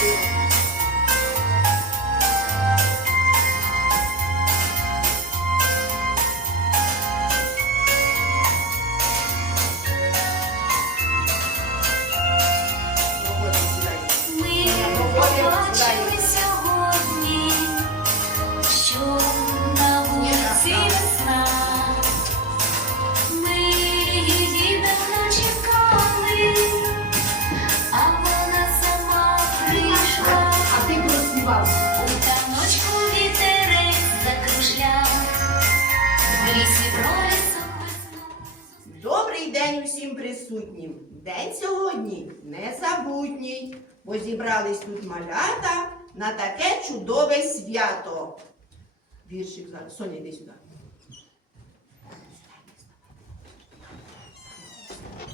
Música Соня, йди сюди.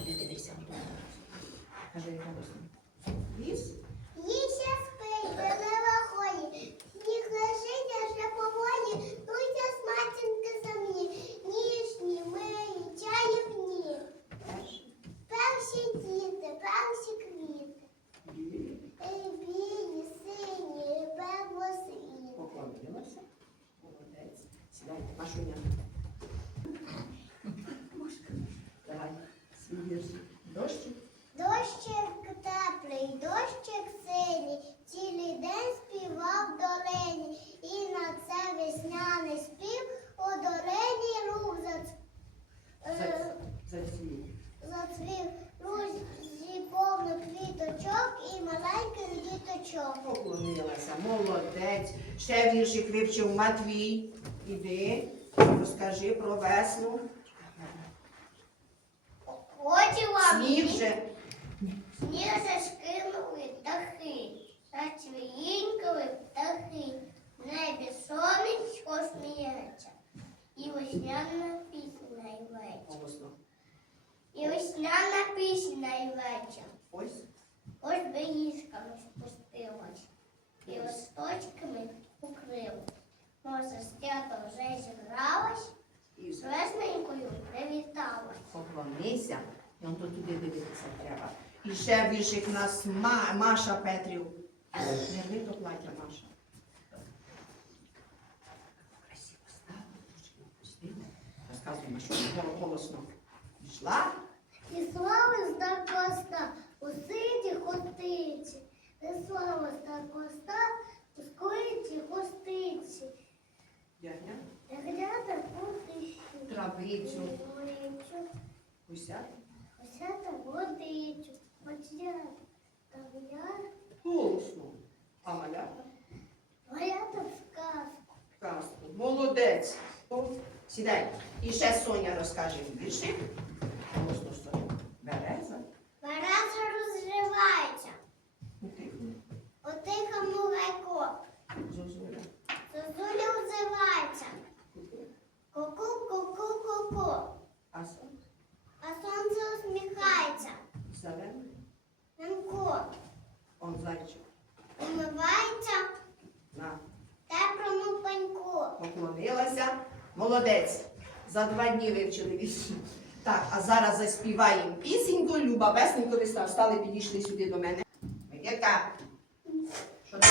Дивися. Кажи, Молодець. Ще віршик вивчив Матвій. Іди, розкажи про весну. Хотіла Сніг вже. сніг зашкинули птахи, зацвіїнькали птахи, в небі сонечко сміється, і весняна пісня й вечір. І весняна пісня й вечір. Ось. Ось би їжками спустилась, і листочками укрилась. Може, свято вже зігралась, І з весненькою привіталась. Поклонися. Он то туди дивитися треба. І ще віршик нас Ма- Маша Петрів. Не рви то плаття, Маша. Красиво стала. Розказуй, Маша, голосно. Пішла. І слава водицю, Уся. ося та водицю, оця та я, Голосно. А маля? моя та сказку. Казку. Молодець. Сідай. І ще Соня розкаже віршик. Поклонилася. Молодець. За два дні вивчили вірші. Так, а зараз заспіваємо пісеньку. Люба, весненько ви встали, підійшли сюди до мене. Яка? Що ти?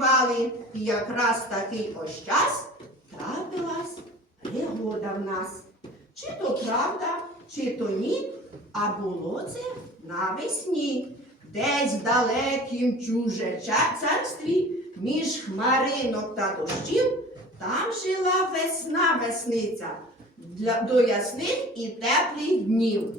Співали. І якраз такий ось час трапилась пригода в нас. Чи то правда, чи то ні, а було це навесні. Десь в далекім чуже царстві, між хмаринок та дощів, там жила весна весниця до ясних і теплих днів.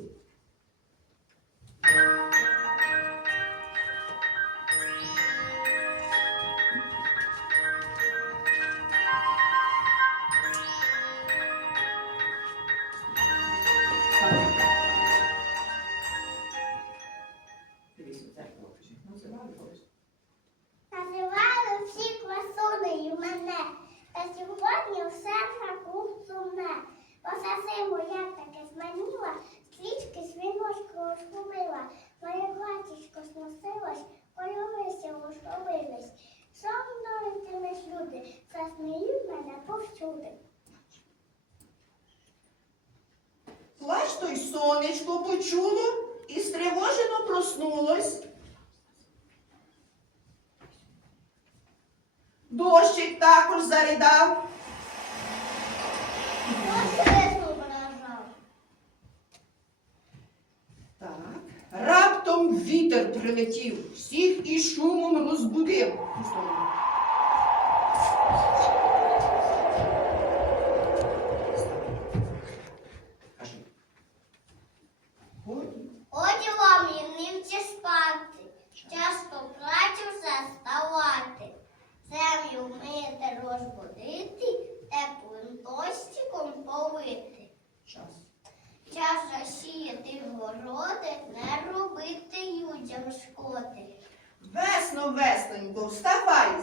Сносилось, кольорися розробились. Сомнуйтимеш люди, засміють мене повсюди. Плач той сонечко почуло і стривожено проснулось. Дощик також заридав. Ось. Так. Раптом вітер прилетів, всіх і шумом розбудив.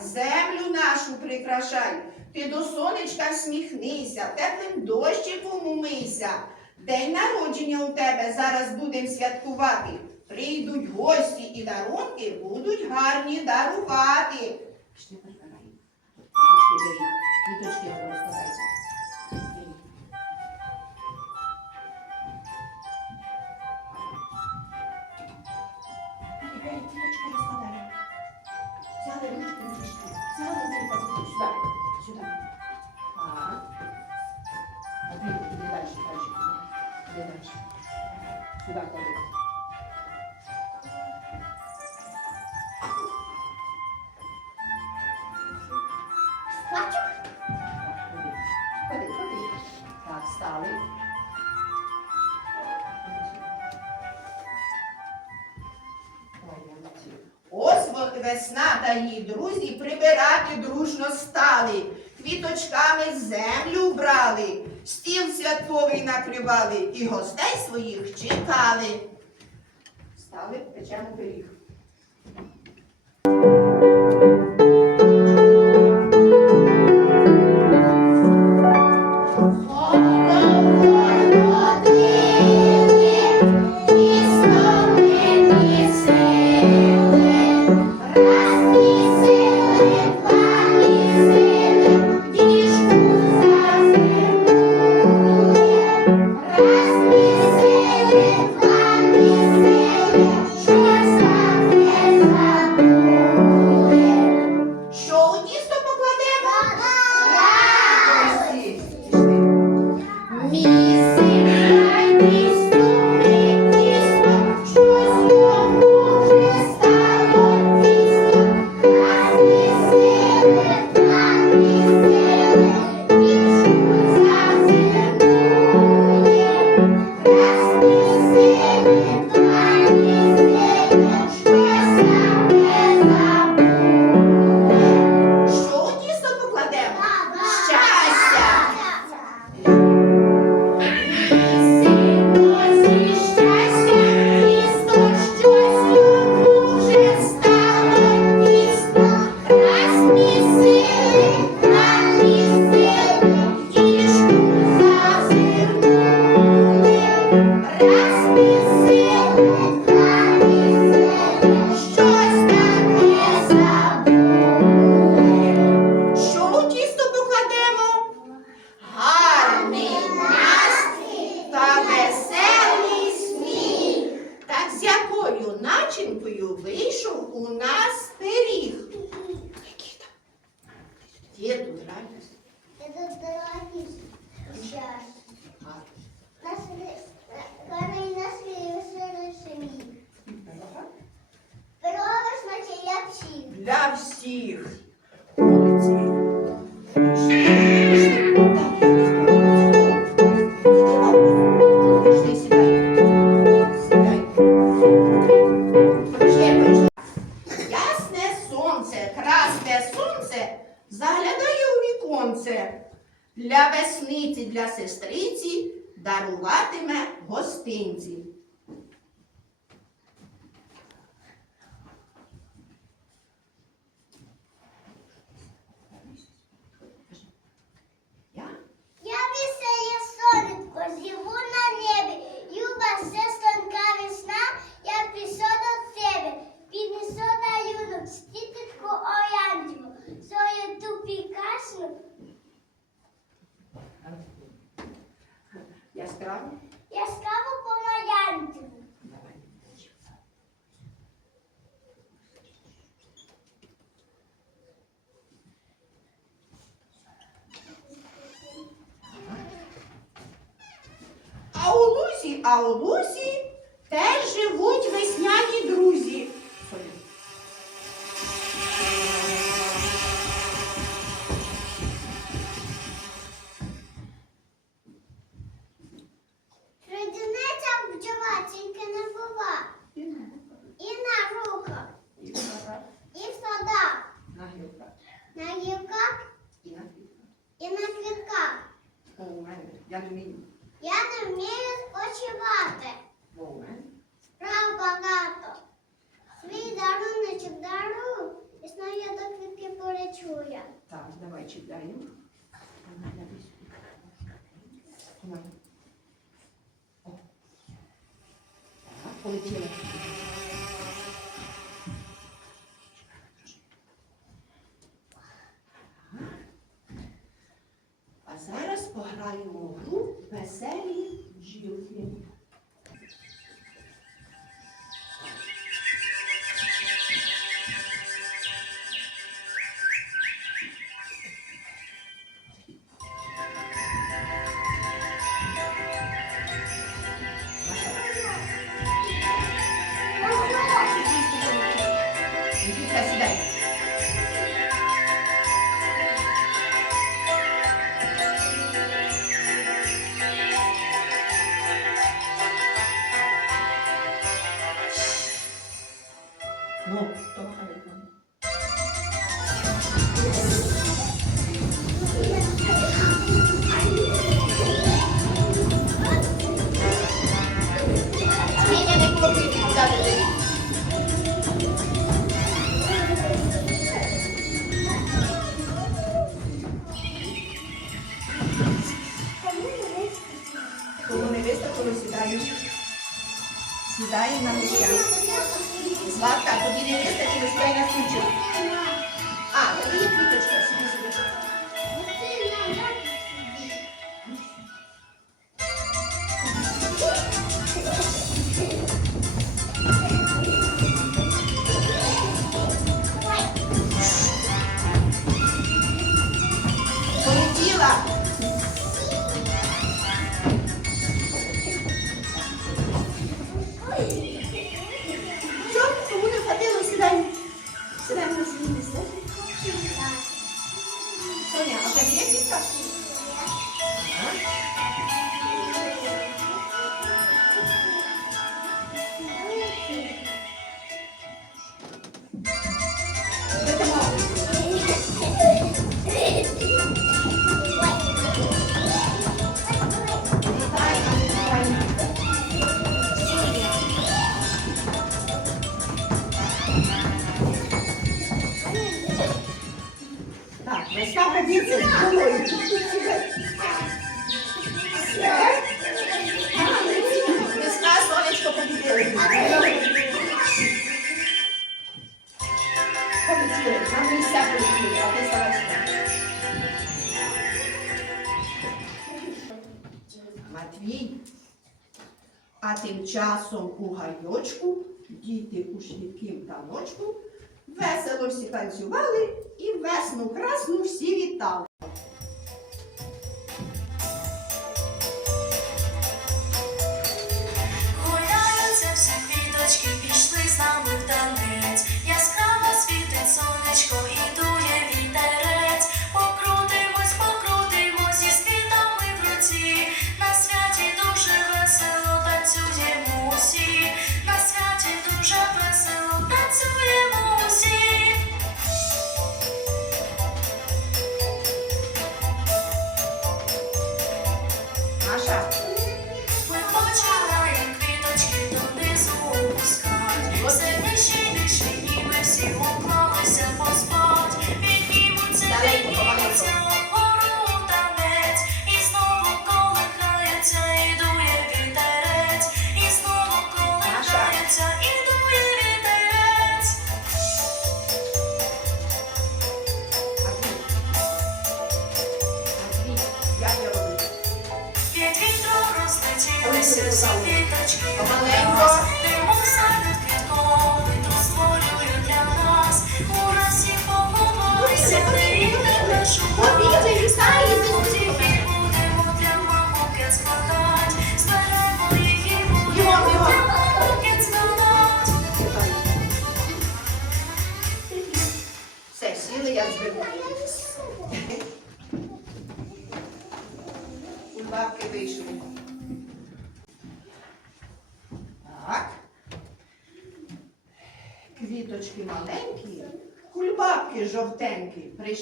Землю нашу прикрашай. Ти до сонечка сміхнися, теплим дощиком умийся. День народження у тебе зараз будем святкувати. Прийдуть гості і дарунки будуть гарні дарувати. Квіточки Сюди клади. Так, ходи. Ходи, ходи. Так, стали. Ось весна та її друзі прибирати дружно стали, квіточками землю вбрали, стіл святковий накривали і гостей своїх чекали. Ясне сонце, красне сонце, заглядає у віконце. Для весниці, для сестриці даруватиме гостинці. яскраво? Яскраво помаранчево. А у Лусі, а у Лусі теж живуть весняні друзі. пограємо гру веселі бджілки. діти у швидкім таночку, весело всі танцювали і весну красну всі вітали.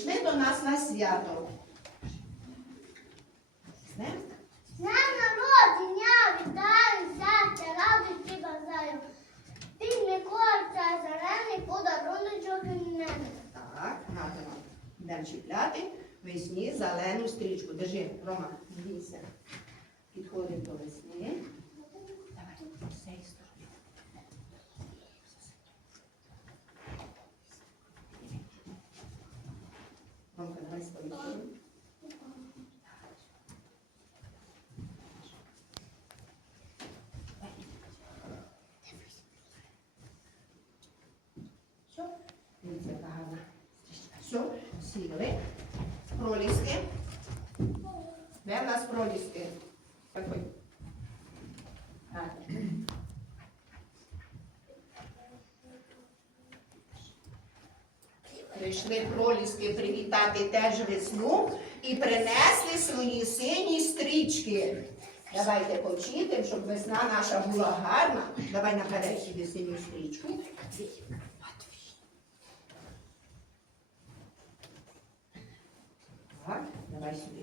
Прийшли до нас на свято. З днем народження вітаю, щастя, радості бажаю. Ти Микола, цар зелений, подаруночок від мене. Так, гадано. Йдемо чіпляти весні зелену стрічку. Держи, Рома, дивися. Підходимо до весни. Давай, з давай з. Все, дивіться, яка гарна. Все, сіли. Проліски. Де в нас проліски? Такой. Так. Прийшли проліски привітати теж весну і принесли свої сині стрічки. Давайте почитимо, щоб весна наша була гарна. Давай наперед сюди синю стрічку. Так, давай сюди.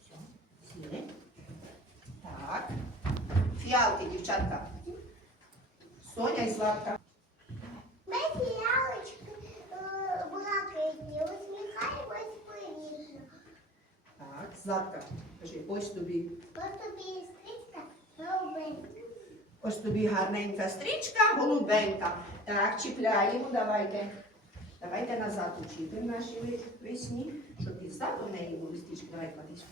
Все, сіли. Так. Фіалки, дівчатка. Соня і Златка. Ми фіалочки е, блакитні, усміхаємось привітно. Так, Златка, кажи, ось тобі. Ось тобі стрічка голубенька. Ось тобі гарненька стрічка, голубенька. Так, чіпляємо, давайте. Давайте назад учити наші весні, щоб і ззаду в неї були стрічки. Давай кладись.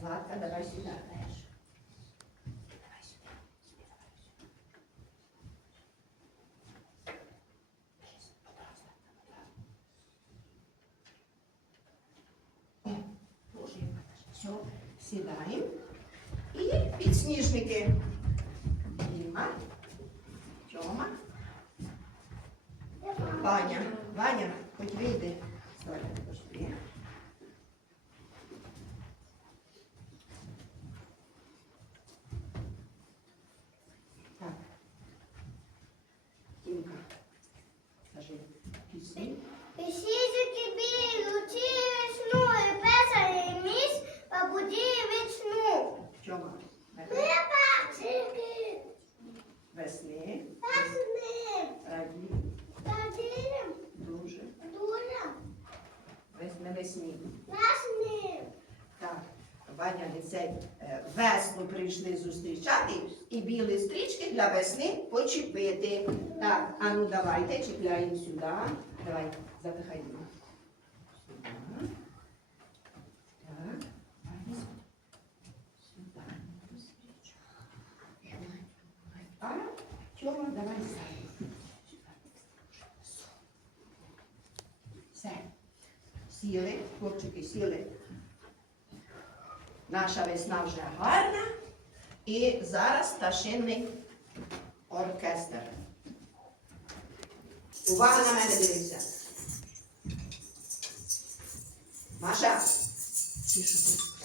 Златка, давай сюди. Давай сюди. Боже, все, сідаємо. І підсніжники. Діма, Тьома, Ваня. Ваня, хоч вийди. Давай, пошли. Так. Тімка, скажи, пісні. Пісізики білі, лучі весну, і песарі міс, побуді вічну. Тьома, Лепачики, весни, пасни, раді, падірим, дуже, дуля, весни, весні. насни. Так, Ваня ліцей е, весну прийшли зустрічати і білі стрічки для весни почепити. Так, а ну давайте чіпляємо сюди. Давай, запихай Діма. Сюди. Так, сюди. А, Тьома, давай сам. Все. Сіли, хлопчики, сіли. Наша весна вже гарна. І зараз старшинний оркестр. Увага на мене дивіться. Маша. Тише.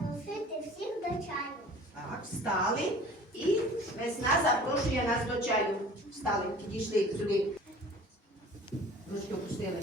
запросити всіх до чаю. Так, встали. І весна запрошує нас до чаю. Встали, підійшли сюди. Ручки опустили.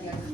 Сіли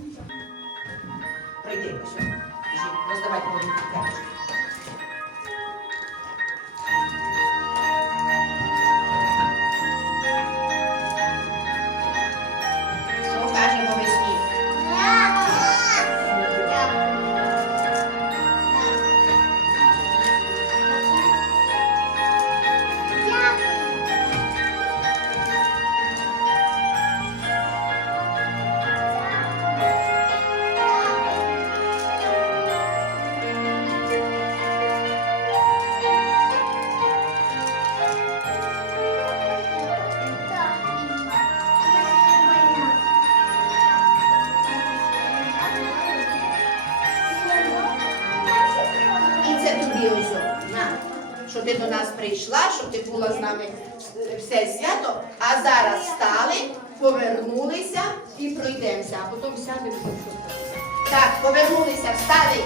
потім сядемо. і. Так, повернулися, встали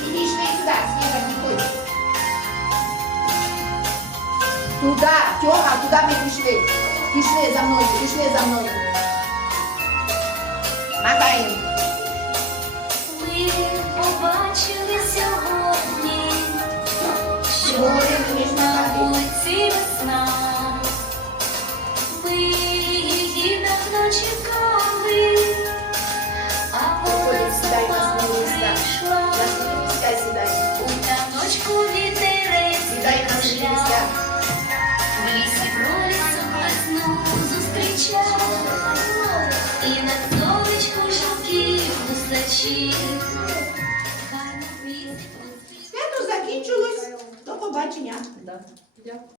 і пішли сюди, сніга підходь. Туди, Тьома, туди ми пішли. Пішли за мною, пішли за мною. Махаємо. Ми побачили сьогодні, що на вулиці весна. Ми її давно чекали, і на сонечку. Хай на Свято закінчилось. До побачення. Дякую.